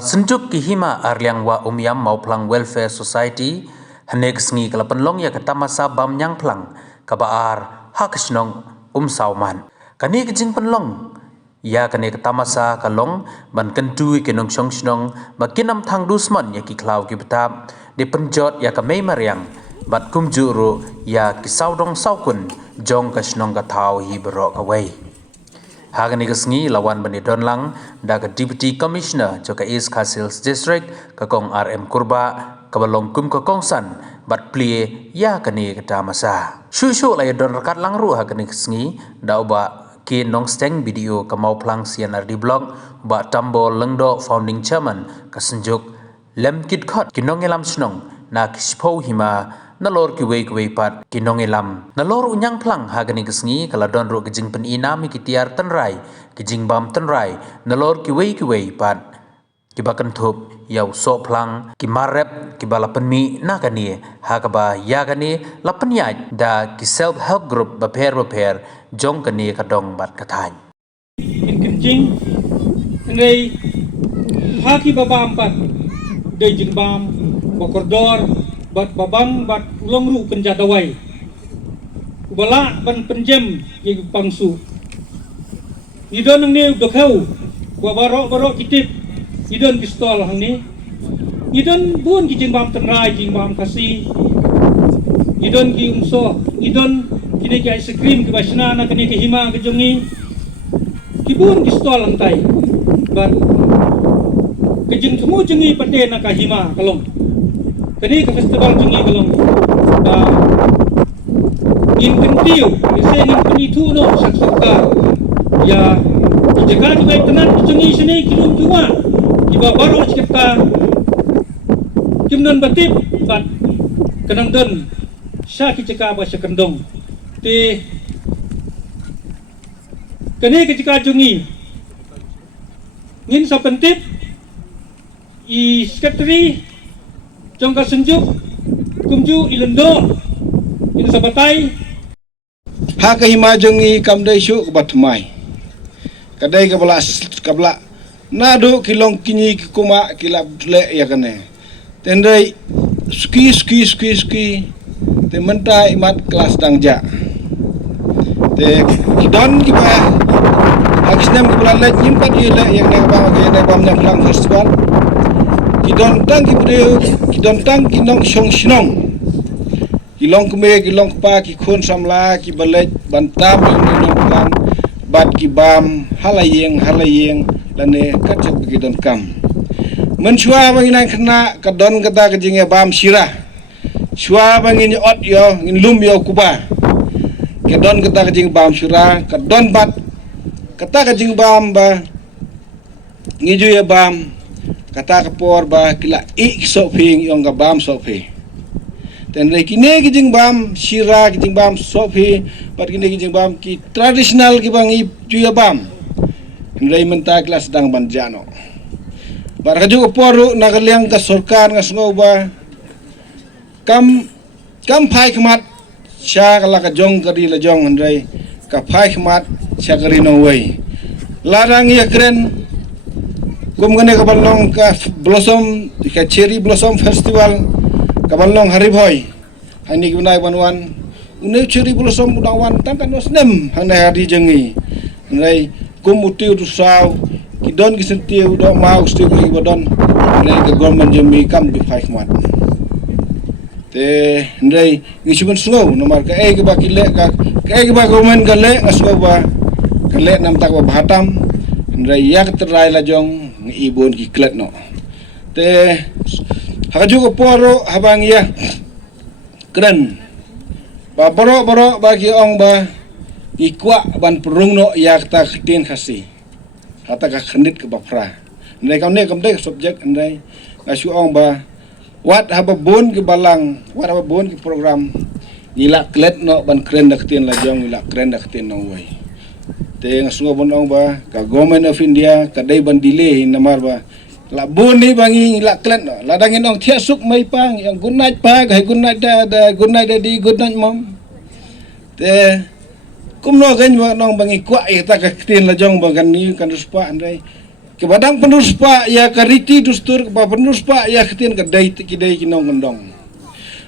Senjuk kihima arliang wa umyam mau plang welfare society hanek sngi kala penlong ya katamasa bam nyang plang kabaar hakisnong sauman kani kijing penlong ya kani katamasa kalong ban kentu kenong song snong makinam thang dusman ya ki klau ki betap di penjot ya kamei mariang bat kumjuru ya kisaudong saukun jong kasnong ka thau hi berok away. Hagani kesngi lawan bani donlang da ke Deputy Commissioner joka East Khasi District ke kong RM Kurba ke balong kum ke kongsan bat plie ya kani kata masa. Shushu lai don rekat langru hagani kesngi da uba ki nong steng video ke mau plang sianar di blog ba tambo lengdo founding chairman ke senjuk lem kit khot ki nong elam snong na kispo hima nalor ki wei pat kinong elam nalor unyang plang hagani kesngi kala don ro kijing pen inami kitiar tenrai kijing bam tenrai nalor ki wei pat kibakan thup yau so plang ki marep ki bala penmi nakani hakaba yagani lapen yaj da ki self help group baper jong kani kadong bat kathany kijing ngai haki babam pat dei jing bam bokordor bat babang bat ulong ru penjadawai ubala ban penjem ye pangsu idon nang ne dokau wa barok kitip idon pistol hang ni idon buon ki jingbam tenrai jingbam kasi idon ki umso idon kini ki ice cream ki basna na kini ki hima ki jongi ki buon pistol hang tai bat ki jing thumu jongi pate na ka hima kalong kini ke festival jungi kalong in kentiu ise in penitu no saksaka ya jaga ni baik tenan jungi sini kilum cuma kiba baru kita kimnon batip bat kenang don sya ki jaka ba sekendong ti kini ke jaka jungi ngin sa pentip I secretary Jongka senjuk kumju ilendo in sabatai haka himajongi kamdai syuk batmai kadai kabla nado kilong kini kuma kilap le ya kane tendai ski te mentai imat kelas dangja te kidon kiba agisnem kibla le nyimpat ile yang nak bang yang festival kidon tang kinong song sinong kilong kume kilong pa ki khon samla ki balej bantam kinong plan bat ki bam halayeng lane kacak kidon kam menshua banginan kena kadon kata kejingnya bam sirah shua bangin ot yo ngin lum yo kuba kadon kata kejing bam sirah kadon bat kata kejing bam ba ngiju ya bam kata kapor ba kila soping yang gabam sopi dan kini kijing bam sira kijing bam sopi pat kini kijing bam ki tradisional ki bang juya bam ndai menta kelas sedang banjano bar kaju kapor nagaliang ka sorkar ngasngo ba kam phai khmat sya kala ka jong kari la jong ndai ka phai khmat sya kari no wei larang ya kren kumgane kabalong ka blossom ka cherry blossom festival kabalong hariboy hani gunai banwan une cherry blossom udawan tangkan osnem hanai hari jengi nai kumutiu tu saw kidon kisentiu do mau stiu ki bodon nai ke government jemi kam bi phai khmat te nai ngisuban slow nomor ka e ke ba kile ka e ke ba government ka le ngasgo ba ka le nam tak ba bhatam nai yak terai la jong ibon ki klet no te haju ko poro habang ya kren ba boro ba ki ong ba ikwa ban perung no ya ta khtin khasi hata ka khnit ke bapra ndai kam ne subject ndai ngasu ong ba wat haba bon ki balang wat haba bon ki program nila klet no ban kren dak tin la jong nila kren dak tin no wai te ngasu bon ong ba ka government of India ka dai ban delay namar ba la bon ni bangi la klet no la dangin ong thia suk mai pang yang good night pa ka good night da good night daddy good night mom te kumno kan nong bangi kwa ta ka tin la jong ba kan ni kan ruspa andai Kebadang penerus pak ya kariti dustur kepa penerus pak ya ketien kedai kidai kinong kendong.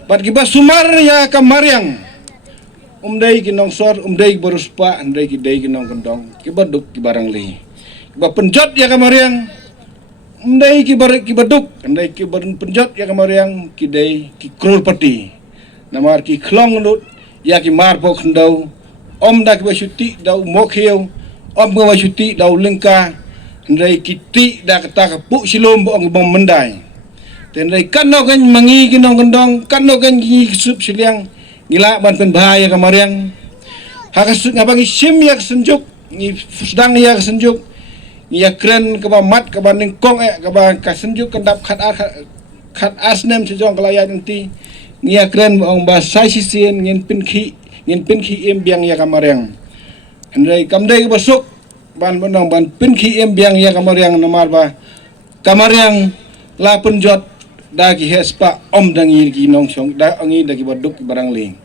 Bat kiba sumar ya kamariang. Umdai kinong sor umdai berus pak umdai kidai kinong kendong. Kiba duk kibarang li. Kiba penjot ya kamariang. Umdai kibaduk umdai kibarun penjot ya kamariang kidai ki krul pati. Namar ki klong lut ya ki mar pok kendau. Om dak kiba syuti dau mokhiu. Om kiba syuti dau lengka. Ndai kiti dak tak pu silom bong bong mendai. Tendai kan no kan mangi kinong kendong kan no kan gi sup siliang ngila ban pen bahaya kamariang. Hakas ngabangi sim yak senjuk ni sedang yak senjuk ya kren ke mat ke banding kong ke ba ka senjuk kendap khat asnem sejong kelaya nanti ni ya kren bong ba sai sisien ngin pin khi em biang ya kamariang. Ndai kamdai besok ban benong ban pin khi em biang ya kamariang namar ba kamariang la penjot da ki hespa om dangi ki nong song da angi da ki baduk barang ling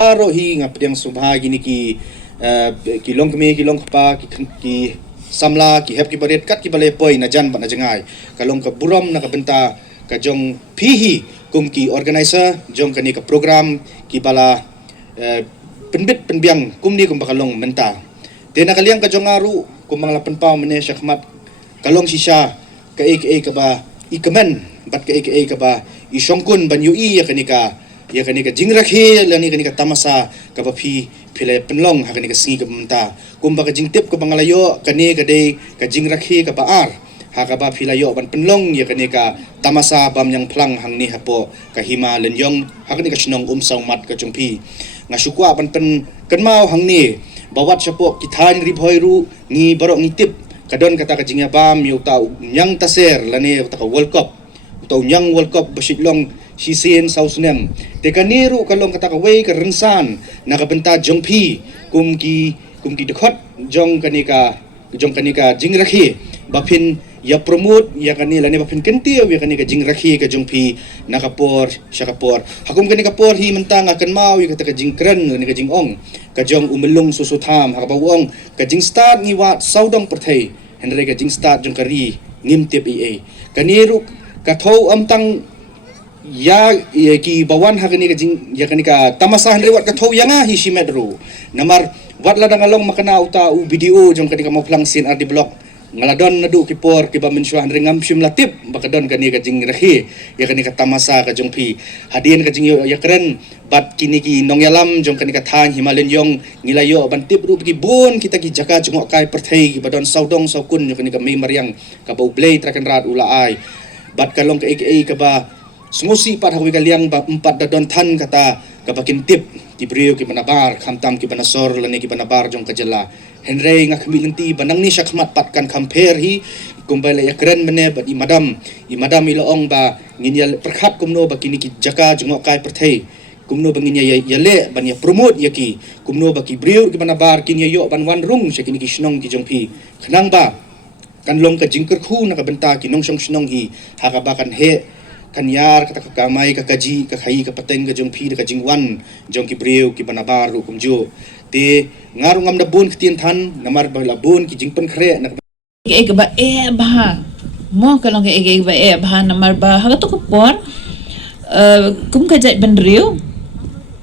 aro hi ngap yang subha gini ki long kme ki long pa ki samla ki hep ki baret kat ki bale poi na jan ba na jangai kalong ka buram na ka benta ka jong pihi kum ki organizer jong kani ka program ki bala penbit penbiang kum ni kum bakalong menta tena kaliang ka jongaru kumang lapan pau mene syakmat kalong sisa ka ka ba ikamen bat ka ka ba isongkun ban yu ya kanika jingrakhe lani kanika tamasa ka ba phile penlong ha kanika singi ka menta kumba ka jingtip ka bangalayo kani ka dei ka jingrakhe ka ba ar ha ka ba philayo ban penlong ya kanika tamasa bam yang plang hang ni hapo ka hima lenyong ha kanika shnong mat ka jongpi ngasukwa ban pen kenmau hang ni bawat sapok kithan ribhoiru ni barok ngitip kadon kata ka jingya bam yu tau nyang taser lani ta ka world cup tau nyang world cup basitlong sisien sausnem te kaniru kalong kata ka wei ka rensan nakabenta jongpi kumki dekhot jong kanika jingrakhi bapin ya promote ya kani lani bapin kenti ya kani ka jingrakhi ka jongpi nakapor syakapor hakum kani kapor hi mentang akan mau ya kata ka jingkren lani ka jingong ka jong umelung susutham hakabawong ka jing start ngiwat saudong perthei henry ka jing start jong kari ngimtip kaniru ka thau amtang ya ki bawan hakani ka jing ya kani ka tamasa henry wat ka thau yanga hi simedru namar wat ladang along makana uta u video jong kani ka moplang sin ardi blog ngaladon nadu kipor kiba mensyuah ringam sim latip bakadon kani ka jing rahi ya kani ka tamasa ka jongpi hadien ka jing ya keren bat kini ki nong yalam jong kani ka than himalen yong ngilayo bantip ru ki bon kita ki jaka jongok kai perthei ki badon saudong saukun jong kani ka me mariang ka bau blay trakan rat ula ai bat kalong ka ka ba sungusi pat hawi kaliang ba empat dadon than kata ka bakin tip ki brio ki banabar khamtam ki banasor lani ki banabar jong ka jela henry nga kamilanti banang ni syakmat patkan compare hi kumbala ya keren mene bat i madam ilaong ba nginya perkhat kumno ba kini ki jaka jongok kai perthei kumno ba nginya yale ban ya promote yaki kumno ba ki briur ki banabar kini yo ban wan rung se kini ki snong ki jongpi khnang ba kan long ka jingker khu na ka benta ki nong snong hi ha ka ba kan he kanyar kata kakamay kakaji kakai kapateng ka jongpi ka jingwan jong ki briu ki banabar ru kumjo te ngarung am dabun kitien than namar balabun ki jingpen khre na ba bah mo kalong ba bah namar ba hagato ko por kum ka jai bandriu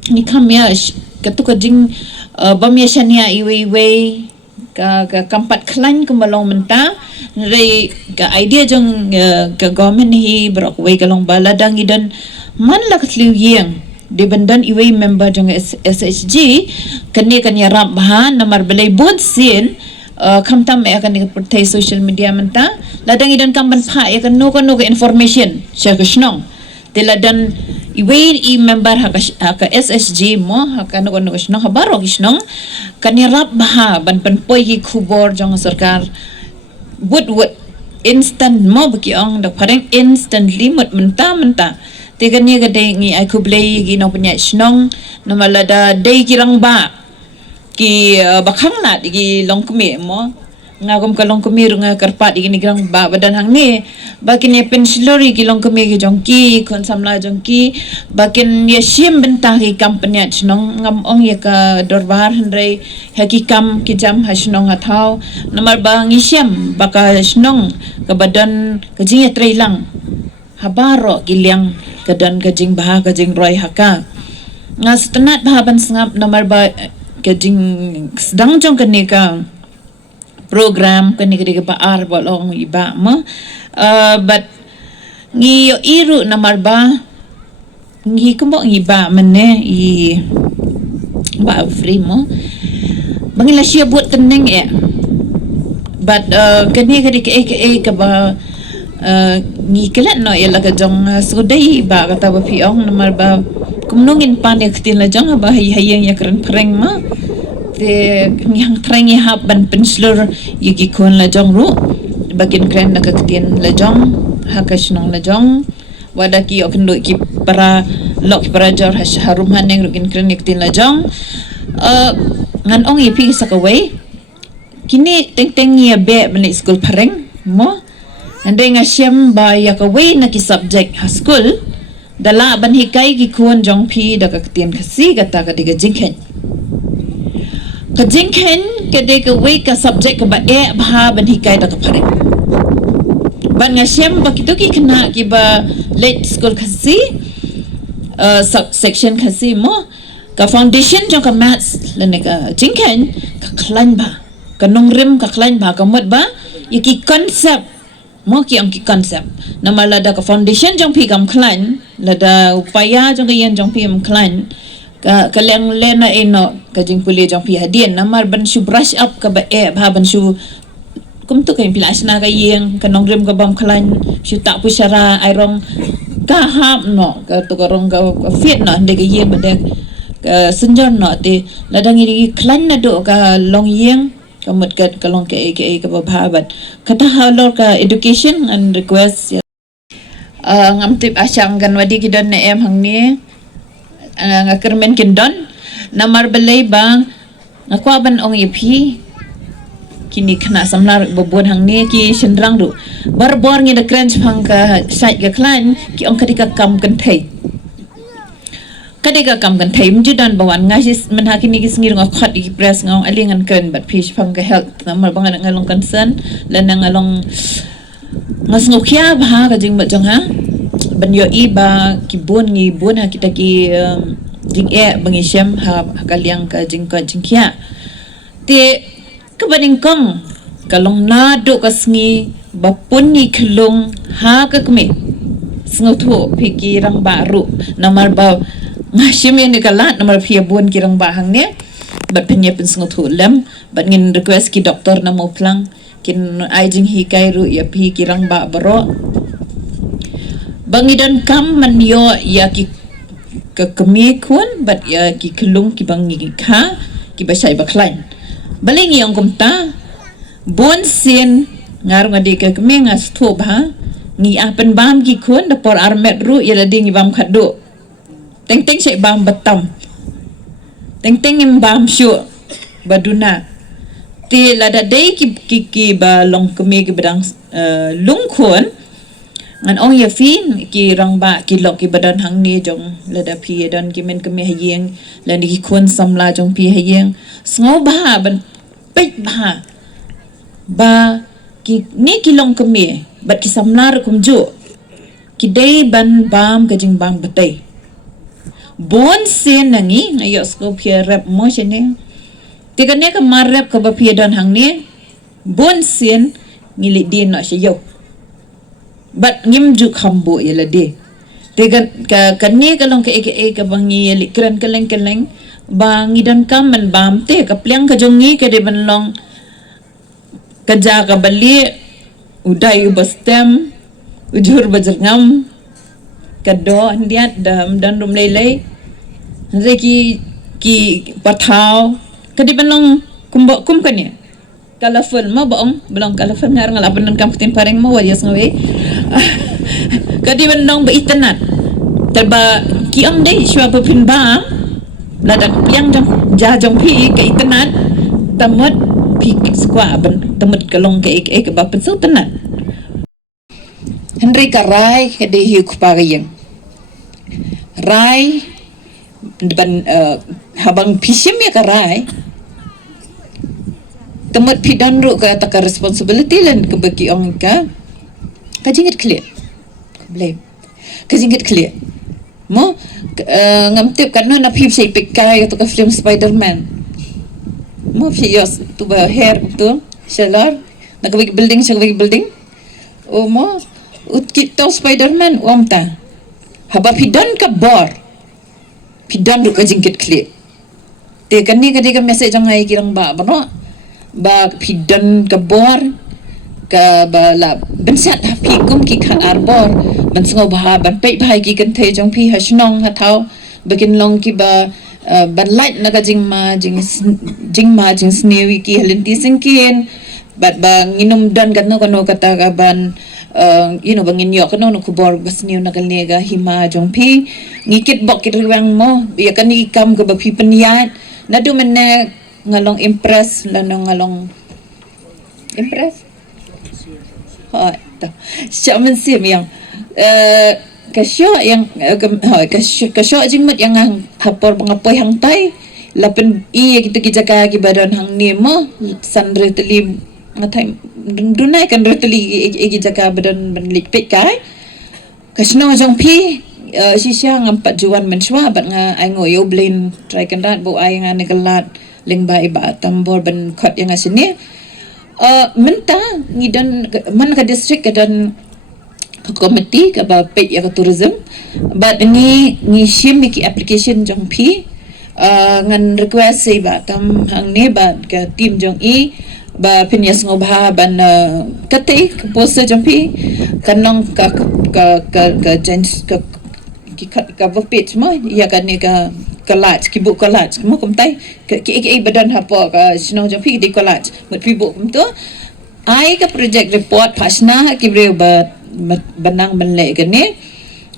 ni kamya katu ka jing bamya shania iwe ka kampat klan kumalong menta re ka idea jong ka government hi brok we kalong baladang idan man lakatliu yang di bandan iwe member jong SHG kani rap bahan namar balai bod sin kamtam me akan dipertai social media menta ladang idan kamban pha ya kan no information siya kusnong tiladan iwe member haka SSG mo haka no kusnong habaro kusnong kani rap baha ban panpoy ki khubor jong sarkar wood instant mo baki ong dak pareng instantly menta tiga ni gade ngi aku blay gi no punya snong namalada day kirang ba ki bakhang na gi long kme mo ngagum kalong kumi runga karpat igini grang ba badan hang ni bakin ye pensilori kilong kumi ki jongki kon samla jongki bakin ye sim bentah ki company chnong ngam ong ye ka dorbar hendrei haki kam ki jam hasnong athau namar bang isyam baka snong ka badan kajing ye trailang habaro giliang kadan kajing bah kajing roy haka ngas tenat bahaban sengap namar ba kajing sedang jong kenika program kani kadi baar bolong iba ma but ngi yo iru namar ba ngi kumbo ngi ba mene i ba free mo bangila siya buat teneng but kani kadi ke ba ngi kelat no ya ka jong sudai ba kata ba piong namar ba kumnungin panik tin la jong ba hayang ya kren preng ma te yang trengi hap ban penslur yugi kon la jong ru bagin kren na kaktin la jong hakashnong la jong wadaki okndo ki para lok para jor harum haneng rugin kren yaktin la jong ngan ong ipi sakaway kini teng ya be bani school pareng mo ande nga syam ba yakaway na ki subject ha school dala ban hikai ki kon jong pi da kaktin kasi kata kadiga jingken kajingken kede ke we ka subject ka ba bha ban hikai da ka pare ban nga syam ba kitu ki kena ki ba late school khasi section khasi mo ka foundation jong ka maths lene ka jingken ka klan ba ka nongrim ka klan ba ka mot ba yiki concept mo ki ang ki concept namala da ka foundation jong pi kam klan lada upaya jong ka yan jong pi am klan ka leng lena eno ka jing puli jong pi hadien namar ban shu brush up ka ba bha ban shu kum tu kain pilas na ka yeng ka nongrim ka bam klan shu tak pu syara airong ka hap no ka tu korong ka fit no de ka yeng ba de ka senjon no te ladang iri klan na do ka long yeng ka mut ka long ka ka bha bat kata halor ka education and request ngam tip asyang kan wadi kidon na em hang ni ngakermen kindon namar belay bang ngakwa ban ong ipi kini kena samlar bobon hang ni ki sendrang du barbor ngi da crunch phang ka site ka klan ki ong kadika kam kan thai kadika kam kan thai mjudan bawan ngasis men hakini ki sngir ngakhat ki press ngong alingan kren bat fish phang ka health namar bang ngalong concern lan ngalong ngas ngokia ba ka jing ba jong ha ban yo iba kibun ngi bun ha kita ki jing bangisyam ha kaliang ka jing kia te kabaning kong kalong na do kasngi bapun ni kelung ha ka kme sngotu piki rang baru namar ba ngashim ni kalat namar pia bun ki rang ba hang ne bat penya pen sngotu lem bat ngin request ki doktor na mo plang kin ai jing hi kai ru ya pi ki rang ba baro bangidan kam man yo ya ki ke kemi kun bat ya ki kelung ki bangi ki kha ki basai baklain baling yang kumta bon sin ngar ngadi ke kemi ngas thob ha ngi apen bam ki kun da por armet ru ya lading bam khadu teng teng sei bam batam teng teng im bam shu baduna ti lada dei ki ba long kemi ki badang lung kun ngan ong ya fin ki rang ba ki lok ki badan hang ni jong lada pi dan ki men kemi hayeng lan ki kun samla jong pi hayeng sngo ba ban pek ba ki ni ki long kemi bat ki samlar kumju ki dei ban bam ka jing bam batai bon sen nangi ayo sko pi rap mo chene tiga ne ka mar rap ka ba pi dan hang ni bon sen ngili din no syo bat ngim ju khambo yela de tegan ka kanni kalong ka ka bangi yeli kran kaleng bangi dan kamen bam te ka plyang ka jongi ka de banlong ka ja ka bali udai ubastem ujur bajarngam ka do andiat dam dan rum lele reki ki pathau ka de banlong kum kanya colorful mo baong belong colorful ngar ngalapan nan kamputin pareng mo wayas ngawe kadi bandong ba itanat terba kiang dei shwa pin ba ladak yang jang ja jong pi ka itanat tamot pi skwa ban temet kalong ke ek ba pensu tenan Henry karai ke de hiu kupagayang rai ban habang pishim ya karai temet pidan ru ka taka responsibility lan ke bagi ong ka kajinget clear blame kajinget clear mo ngamtip kana na pip say pikai to ka film Spider-Man mo piyos tu ba hair tu shalar nakabig building o mo utkito Spider-Man omta haba pidan ka bor pidan ru kajinget clear te kani ka message ngai kirang ba no ba pidan ka bor ka ba la bensat ha pi kum ki khat arbor ban sngo ba ban pe bhai ki kan the jong pi ha shnong ha thau begin long ki ba ban light na ka jing ma jing snewi ki halin ti singkin bat ba nginum dan kan no kata ka ban bangin yo kan no kubor bas niu na kalnega hima jong pi ngikit bok ki riwang mo ya kan ni kam ka ba pi peniat na du men ngalong impress lanong ngalong impress Siapa mesti yang kasyo yang kasyo jingmat yang hapor pengapoy hang tay lapen gitu kita ka badan hang ni mo sandre teli ngatai dunai kan reteli ka badan benlikpik kai kasno jong pi sisya ngampat juan menswa bat nga ai ngoyo blin try kan rat bo ai nga negelat leng ba iba tambor ben khot yang asini menta ngidan man ka district dan komiti ka ba pe ya ka tourism but ni shim ki application jong pi ngan request say ba tam hang ne ba ka team jong ba pinyas ngobha ban kate post jong pi kanong ka change ka page mo ya kan ni ka collage ki book collage mo kumtai ki badan hapo ka sino jong pi di collage mat pi book kum tu ai ka project report pasna ki bre ba banang banle gani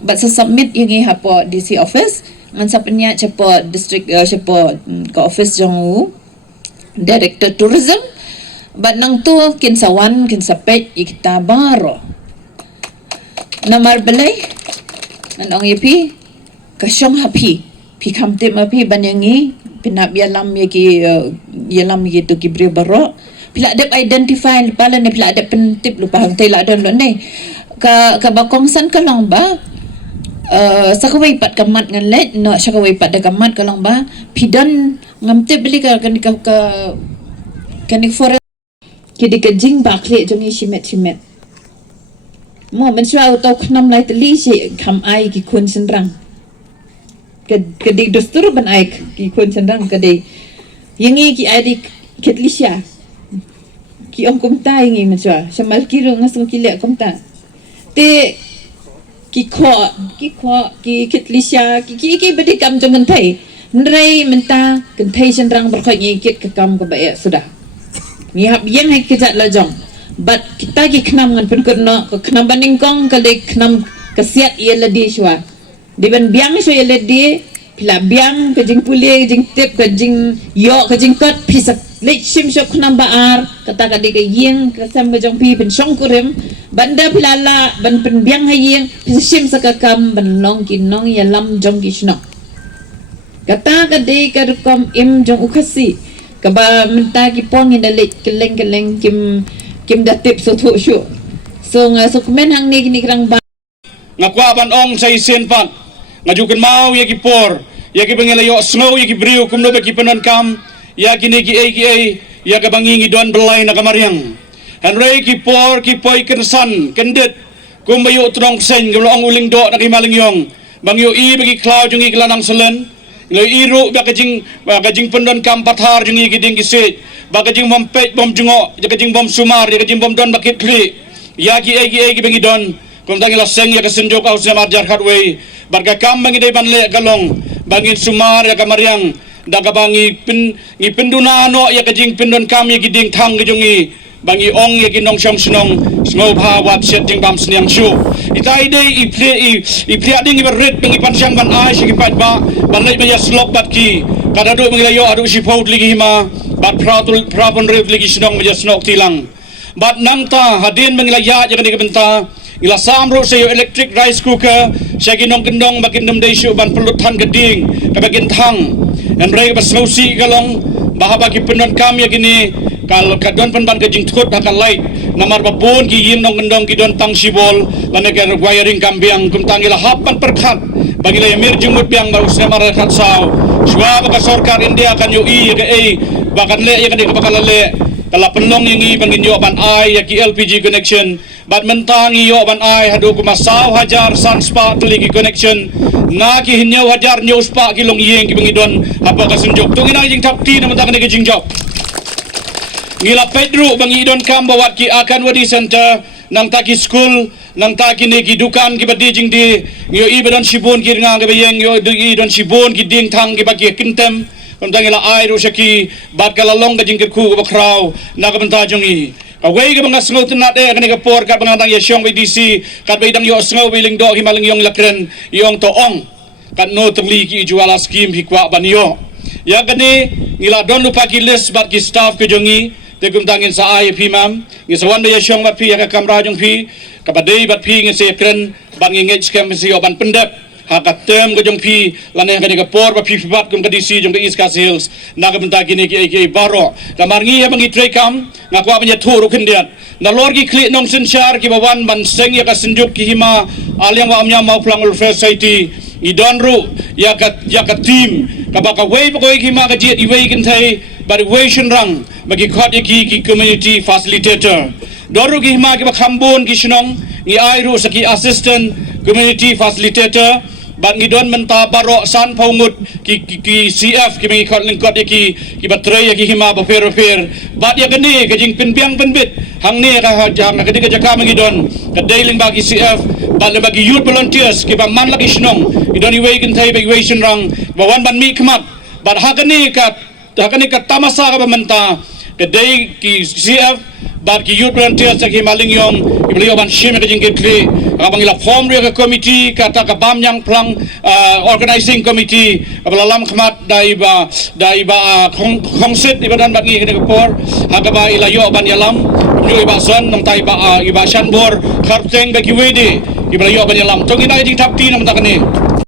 but sa submit yung hapo DC office ngan sa penya chapo district chapo ka office jong director tourism but nang tu kinsawan kinsapet ikita baro namar belay anong yapi kasyong hapi pi kamte mapi banyangi pinap yalam yalam gitu kibre baro pila adep identify pala ne pila adep pentip lupa hang tay ladon lo ne ka bakongsan ka lang ba sa kaway pat kamat ngan let no sa kaway pat da kamat ka lang ba pidan ngamte beli ka kanik forest kidi ka jing bakle jong shimet mo menswa auto knam lai teli si kam ai ki kun senrang kadi dostur ban ai ki kun senrang kadi yangi ki ai ketlisya ki ong kumta yangi menswa samal kiro ngasung kilek kumta te ki ketlisya ki bedi kam jong kentai nrai menta kentai senrang berkhoi ngikit ke kam ke bae sudah ngihap yang hai kejat lajong but kita ki knam ngan pen kerno knam baning kong kali knam kasiat ia ledi shwa diban biang so ia ledi pila biang ke jing pule jing tip ke jing yo ke jing kot pisak lek sim so knam baar kata kadi ke yeng ke sam jong pi pen song kurem banda pila la ban pen biang ha yeng sim sakakam ban long ki nong ya lam jong ki shno kata kadi ke kom im jong ukasi kaba minta ki pong in lek keleng kim datip so thu shu so nga so kumen hang ni krang ba nga kwa ban ong sa isen pan nga juken mau ya ki por ya ki bangelayo snow ya ki brio kumno ba ki panon kam ya ki ne ki ya ka bangingi don belai na kamariang hanrei ki por ki poi kersan kendet kumbayo trong sen gulo ang uling do na ki malingyong bangyo bagi cloud jungi klanang selen ngoi iru ba kajing pendon kam pathar jungi giding kise ba kajing bom pej bom jungo ja kajing bom sumar ja kajing bom don bakit kli ya ki bangi don kum tangi laseng ya kasenjok au semar jar khatwe barga kam bangi dei banle galong bangin sumar ya kamariang daga bangi penduna no ya kajing pendon kam ya giding thang jungi bangi ong ya ginong syong snong smau pha wat set jing bam sniang shu itai dei i plia ding berit bangi pansyang ban ai sigi pat ba ban lei maya slok bat ki kada do bangi layo adu si faut ligi hima bat prapon rev lagi senong meja senok tilang bat nangta hadin mengilaya jangan dikebenta ila samro sayo electric rice cooker saya ginong gendong bakin dem desu ban pelutan geding kabagin thang and mereka bersausi kalong bahaba ki penon kami gini kal kadon ban kejing thut akan light namar babon ki yim nong gendong ki don tang sibol lanegar wiring kambiang kumtang ila hapan perkhat bagi la yamir jumut biang baru semar khat saw shwa baka sarkar India kan yo i ke bakan le ya kan bakal le kala penlong yang i bangin yo ban ai ya ki LPG connection bat mentang iyo ban ai hadu kuma saw hajar sanspa teligi connection na ki hinyo hajar nyo spa ki long yeng ki bangidon apa ka sunjok tungin ang jing tapti na mentang ni jing job ngila pedro bangidon kam bawat ki akan wadi center nang taki school nang taki ni ki dukan ki badi jing di yo ibadon sibon ki nga ga yeng yo i don sibon ki ding thang ki bagi kintem mentang ila ai ro shaki bat kala long ga jing ki ku ba kraw na ga benta jong i away ka mga sngaw tinat kan ka por ka mga tang yasyong BDC kat baydang yo sngaw biling do himalang yong lakren yong toong kan no terli ki juala skim hikwa banyo ya gani ngila don lupa ki list bat ki staff ke jongi te kum tangin sa ay pimam ngi sa wanda yasyong bat pi ka kamra jong pi kapadai bat pi ngi se kren bang ngi skam si oban pendep hakat tem ke jong pi lane kan ka por ba pi bat kum ka DC jong ka East Coast Hills na ka benta kini ki baro kamar ngi ya bangi trekam ngakwa punya turu kendian na lor ki klik nong sensyar ki bawan ban seng ya ka senjuk ki hima aliang wa amnya mau pulang society idonru ya ka team ka baka way pakoy ki ma ka jet iway kentai bari way shenrang bagi khot ki community facilitator doru ki hima ki bakhambon ki shnong ngi airu saki assistant community facilitator ban ngidon menta baro san paungut ki CF ki mengi khot lengkot ki batray ki hima ba fer bat ya gani ke jing pinbiang penbit hang ni ka jang ka diga jaka mengidon ka dailing bagi CF bat le bagi youth volunteers ki ba man lagi snong idon iway kan thai evacuation rang bawan ban mi khmat bat hakani ka tamasa ka ba menta ka dai ki CF bat ki youth volunteers ki maling yong ki beliau ban shim ka jing ki abang ila form dia committee kata ka bam yang plang organizing committee abalalam khmat daiba kongset ibadan bat ngi ke por hagaba ila yo ban yalam yo iba son nong tai ba iba shan bor kharteng ba ki wede ibala yo ban yalam tongina jing tapti nam takani